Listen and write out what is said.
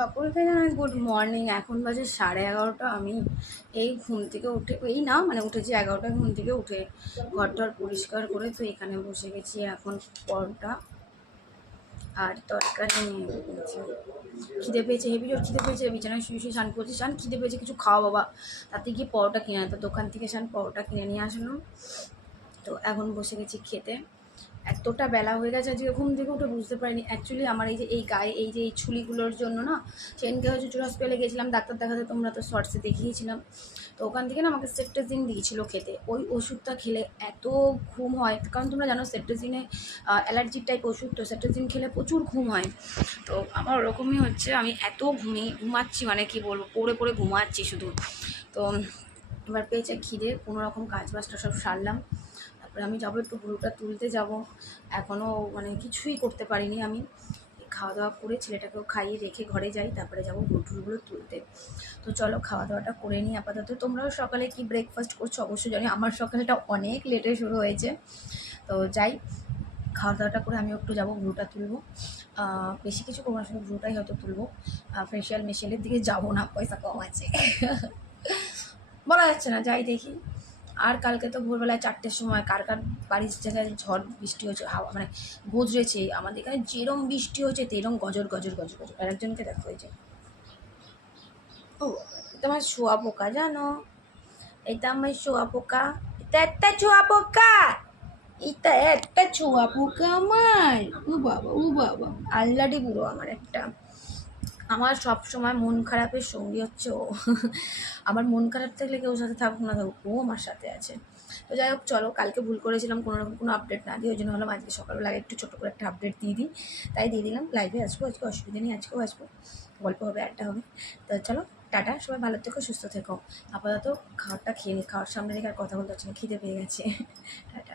সকলকে জানাই good morning. এখন বাজে 11:30। আমি এই ঘুম থেকে উঠে উঠেছি 11টায়। ঘুম থেকে উঠে ঘর পরিষ্কার করে তো এখানে বসে গেছি। এখন পরোটা আর তরকারি নিয়ে গেছি। খিদে পেয়েছে, হেভি জোর খিদে পেয়েছে। বিছানায় শুয়ে শুয়ে স্নান করছি, খিদে পেয়েছে, কিছু খাওয়া বাবা। তাতে গিয়ে পরোটা কিনে আনতো দোকান থেকে, পরোটা কিনে নিয়ে আসলাম। তো এখন বসে গেছি খেতে। এতটা বেলা হয়ে গেছে, আজকে ঘুম থেকে উঠে বুঝতে পারিনি। অ্যাকচুয়ালি আমার এই গায়ে এই ছুলিগুলোর জন্য না, সেদিনকে চুচুর হসপিটালে গেছিলাম ডাক্তার দেখাতে, তোমরা তো শর্টসে দেখিয়েছিলাম। তো ওখান থেকে না আমাকে সেট্রেজিন দিয়েছিল খেতে। ওই ওষুধটা খেলে এত ঘুম হয়, কারণ তোমরা জানো সেট্রেজিনে অ্যালার্জির টাইপ ওষুধ, তো সেট্রেজিন খেলে প্রচুর ঘুম হয়। তো আমার ওরকমই হচ্ছে, আমি এত ঘুমাচ্ছি, মানে কি বলবো, পড়ে পড়ে ঘুমাচ্ছি শুধু। তো এবার পেয়েছে খিদে, কোনো রকম কাজ বাজটা সব সারলাম। তারপরে আমি যাবো একটু গরুটা তুলতে যাব। এখনও মানে কিছুই করতে পারিনি আমি। খাওয়া দাওয়া করে ছেলেটাকেও খাইয়ে রেখে ঘরে যাই, তারপরে যাবো গরুগুলো তুলতে। তো চলো খাওয়া দাওয়াটা করে নিই আপাতত। তোমরাও সকালে কি ব্রেকফাস্ট করছো অবশ্যই জানি। আমার সকালটা অনেক লেটে শুরু হয়েছে। তো যাই, খাওয়া দাওয়াটা করে আমি একটু যাবো গরুটা তুলবো। বেশি কিছু করবো না, শুধু গরুটাই হয়তো তুলবো। ফেশিয়াল মেশিয়ালের দিকে যাবো না, পয়সা কম আছে। বলা যাচ্ছে না, যাই দেখি। আর কালকে তো ভোরবেলায় 4টের সময় কার কার বাড়ির জায়গায় ঝড় বৃষ্টি হয়েছে, হাওয়া মানে গজরেছে। আমাদের এখানে যেরম বৃষ্টি হয়েছে তেরম গজর গজর গজর গজর। আর একজনকে দেখো হয়েছে, ও এটা আমার শোয়া পোকা, জানো? এটা আমার শোয়া পোকা, এটা একটা শোয়া পোকা, এটা একটা শোয়া পোকা আমার। ও বাবা, ও বাবা, আল্লাডি বুড়ো আমার একটা। আমার সব সময় মন খারাপের সঙ্গী হচ্ছে ও। আমার মন খারাপ থাকলে কেউ সাথে থাকুক না থাকুক, ও আমার সাথে আছে। তো যাই হোক, চলো, কালকে ভুল করেছিলাম কোনো রকম কোনো আপডেট না দিয়ে, ওই জন্য হলাম আজকে সকালবেলা একটু ছোটো করে একটা আপডেট দিয়ে দিই, তাই দিয়ে দিলাম। লাইভে আসবো আজকে, অসুবিধা নেই, আজকেও আসবো, গল্প হবে, আড্ডা হবে। তো চলো, টাটা, সবাই ভালো থেকো, সুস্থ থেকো। আপাতত খাবারটা খেয়ে নিই, খাওয়ার সামনে রেখে আর কথা বলতে হচ্ছে না, খিদে পেয়ে গেছে। টাটা।